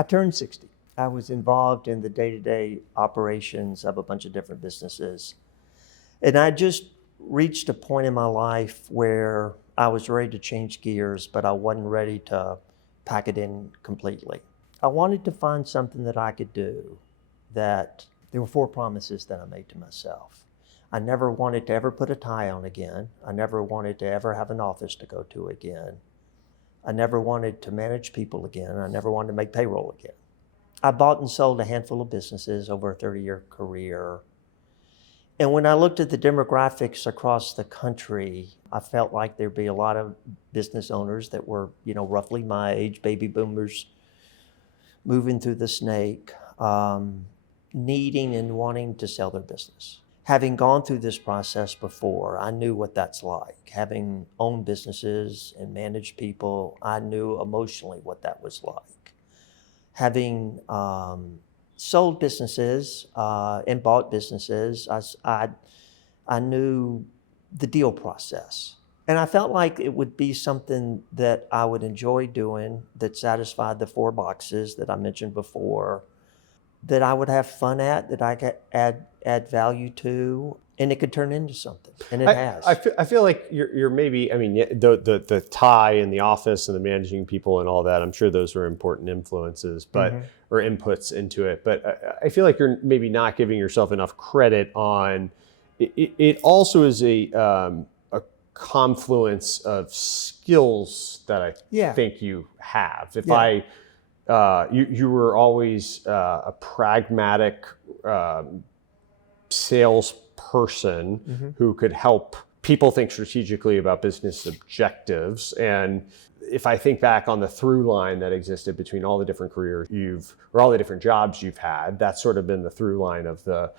I turned 60. I was involved in the day-to-day operations of a bunch of different businesses. And I just reached a point in my life where I was ready to change gears, but I wasn't ready to pack it in completely. I wanted to find something that I could do that there were 4 promises that I made to myself. I never wanted to ever put a tie on again. I never wanted to ever have an office to go to again. I never wanted to manage people again. I never wanted to make payroll again. I bought and sold a handful of businesses over a 30-year career. And when I looked at the demographics across the country, I felt like there'd be a lot of business owners that were, roughly my age, baby boomers, moving through the snake, needing and wanting to sell their business. Having gone through this process before, I knew what that's like. Having owned businesses and managed people, I knew emotionally what that was like. Having sold businesses and bought businesses, I knew the deal process. And I felt like it would be something that I would enjoy doing that satisfied the 4 boxes that I mentioned before, that I would have fun at, that I could add value to, and it could turn into something, and it has. I feel like you're maybe, the tie in the office and the managing people and all that, I'm sure those are important influences, but or inputs into it. But I feel like you're maybe not giving yourself enough credit on, it also is a confluence of skills that I think you have. You were always a pragmatic salesperson who could help people think strategically about business objectives. And if I think back on the through line that existed between all the different careers or all the different jobs you've had, that's sort of been the through line of the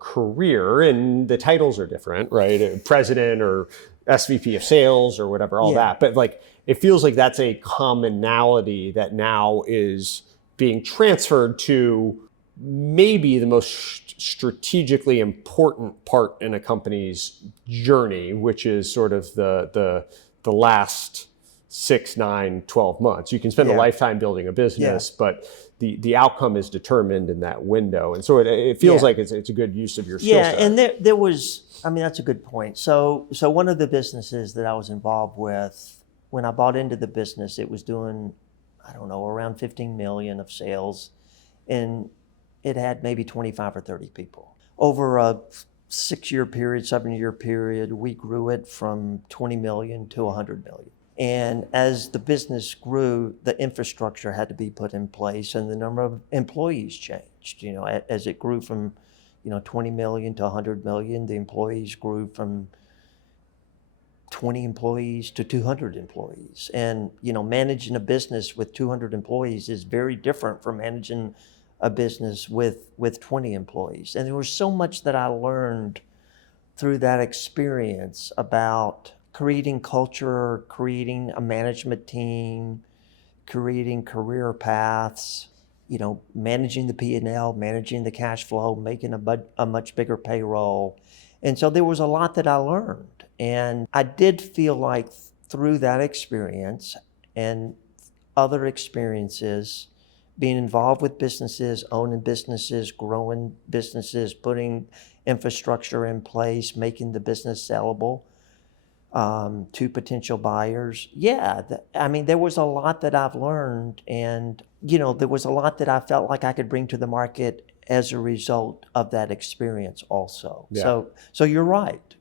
career. And the titles are different, right? President or SVP of sales or whatever, all that. But it feels like that's a commonality that now is being transferred to maybe the most strategically important part in a company's journey, which is sort of the last 6, 9, 12 months. You can spend a lifetime building a business, but the outcome is determined in that window. And so it feels like it's a good use of your skill set. And there was, that's a good point. So one of the businesses that I was involved with, when I bought into the business, it was doing, around 15 million of sales, and it had maybe 25 or 30 people. Over a 6-year period, 7-year period, we grew it from 20 million to 100 million. And as the business grew, the infrastructure had to be put in place, and the number of employees changed. As it grew from 20 million to 100 million, the employees grew from 20 employees to 200 employees. And, managing a business with 200 employees is very different from managing a business with 20 employees. And there was so much that I learned through that experience about creating culture, creating a management team, creating career paths, managing the P&L, managing the cash flow, making a much bigger payroll. And so there was a lot that I learned. And I did feel like through that experience and other experiences, being involved with businesses, owning businesses, growing businesses, putting infrastructure in place, making the business sellable to potential buyers. There was a lot that I've learned, and, there was a lot that I felt like I could bring to the market as a result of that experience also. So you're right.